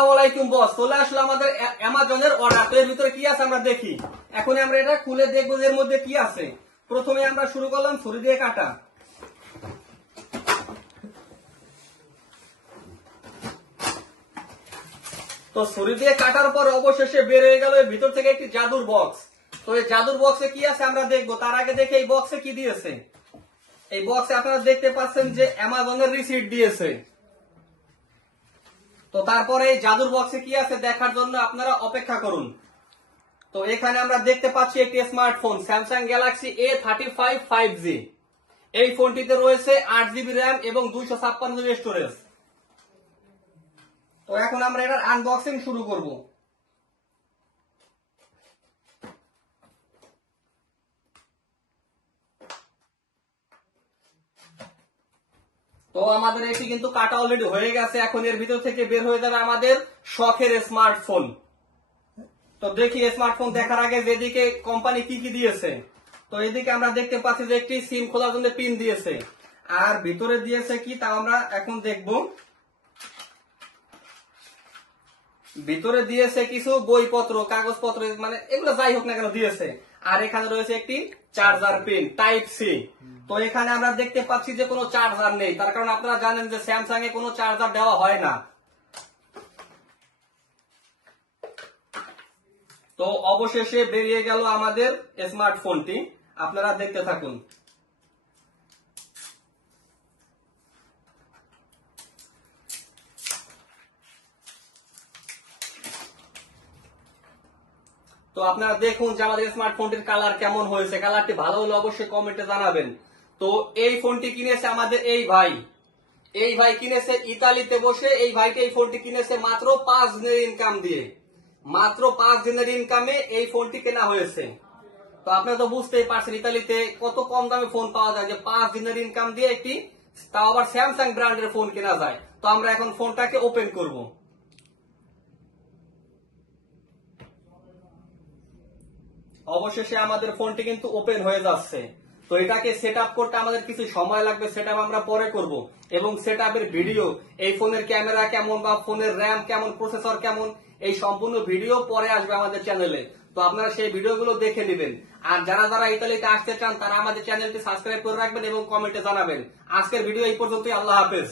আসসালামাইকুম বস, চলে আসলো আমাদের অ্যামাজনের অর্ডার। তো এর ভিতরে কি আছে আমরা দেখি। এখন আমরা এটা খুলে দেখবো এর মধ্যে কি আছে। প্রথমে আমরা শুরু করলাম ছুরি দিয়ে কাটা। তো ছুরি দিয়ে কাটার পর অবশেষে বের হয়ে গেল এর ভিতর থেকে একটি জাদুর বক্স। তো এই জাদুর বক্সে কি আছে আমরা দেখবো। তার আগে দেখে এই বক্সে কি দিয়েছে। এই বক্সে আপনারা দেখতে পাচ্ছেন যে অ্যামাজনের রিসিট দিয়েছে। তো তারপরে এই জাদুর বক্সে কি আছে দেখার জন্য আপনারা অপেক্ষা করুন। তো এখানে আমরা দেখতে পাচ্ছি একটি smartphone Samsung Galaxy A35 5G। এই ফোনটিতে রয়েছে 8GB র্যাম এবং 256GB স্টোরেজ। তো এখন আমরা এটার আনবক্সিং শুরু করব। তো আমাদের এটি কিন্তু কাটা অলরেডি হয়ে গেছে। এখন এর ভিতর থেকে বের হয়ে যাবে আমাদের শখের স্মার্টফোন। তো দেখি স্মার্টফোন দেখার আগে যেদিকে কোম্পানি কি কি দিয়েছে। তো এদিকে আমরা দেখতে পাচ্ছি যে একটি সিম খোলার জন্য পিন দিয়েছে, আর ভিতরে দিয়েছে কি তা আমরা এখন দেখব। ভিতরে দিয়েছে কিছু বইপত্র কাগজপত্র, মানে এগুলো যাই হোক না কেন দিয়েছে। আর এখানে রয়েছে একটি চার্জার পিন টাইপ সি। তো এখানে আমরা দেখতে পাচ্ছি যে কোনো চার্জার নেই, তার কারণ আপনারা জানেন যে স্যামসাং এ কোনো চার্জার দেওয়া হয় না। তো অবশেষে বেরিয়ে গেল আমাদের স্মার্টফোনটি, আপনারা দেখতে থাকুন। তো আপনারা দেখুন যে আমাদের স্মার্টফোনটির কালার কেমন হয়েছে। কালারটি ভালো হলে অবশ্যই কমেন্টে জানাবেন। তো এই ফোনটি কিনেছে আমাদের এই ভাই কিনেছে ইতালিতে বসে। এই ভাইটি এই ফোনটি কিনেছে মাত্র 5 দিনের ইনকাম দিয়ে। মাত্র 5 দিনের ইনকামে এই ফোনটি কেনা হয়েছে। তো আপনারা তো বুঝতেই পারছেন ইতালিতে কত কম দামে ফোন পাওয়া যায়, যে 5 দিনের ইনকাম দিয়ে একটি, তাও আবার স্যামসাং ব্র্যান্ডের ফোন কেনা যায়। তো আমরা এখন ফোনটাকে ওপেন করব। অবশেষে আমাদের ফোনটি কিন্তু ওপেন হয়ে যাচ্ছে। তো এটাকে সেট আপ করতে আমাদের কিছু সময় লাগবে, সেটা আমরা পরে করব। এবং সেট আপের ভিডিও, এই ফোনের ক্যামেরা কেমন বা ফোনের র্যাম কেমন, প্রসেসর কেমন, এই সম্পূর্ণ ভিডিও পরে আসবে আমাদের চ্যানেলে। তো আপনারা সেই ভিডিওগুলো দেখে নেবেন। আর যারা যারা ইতালিতে আসতে চান তারা আমাদের চ্যানেলটি সাবস্ক্রাইব করে রাখবেন এবং কমেন্টে জানাবেন। আজকের ভিডিও এই পর্যন্তই। আল্লাহ হাফেজ।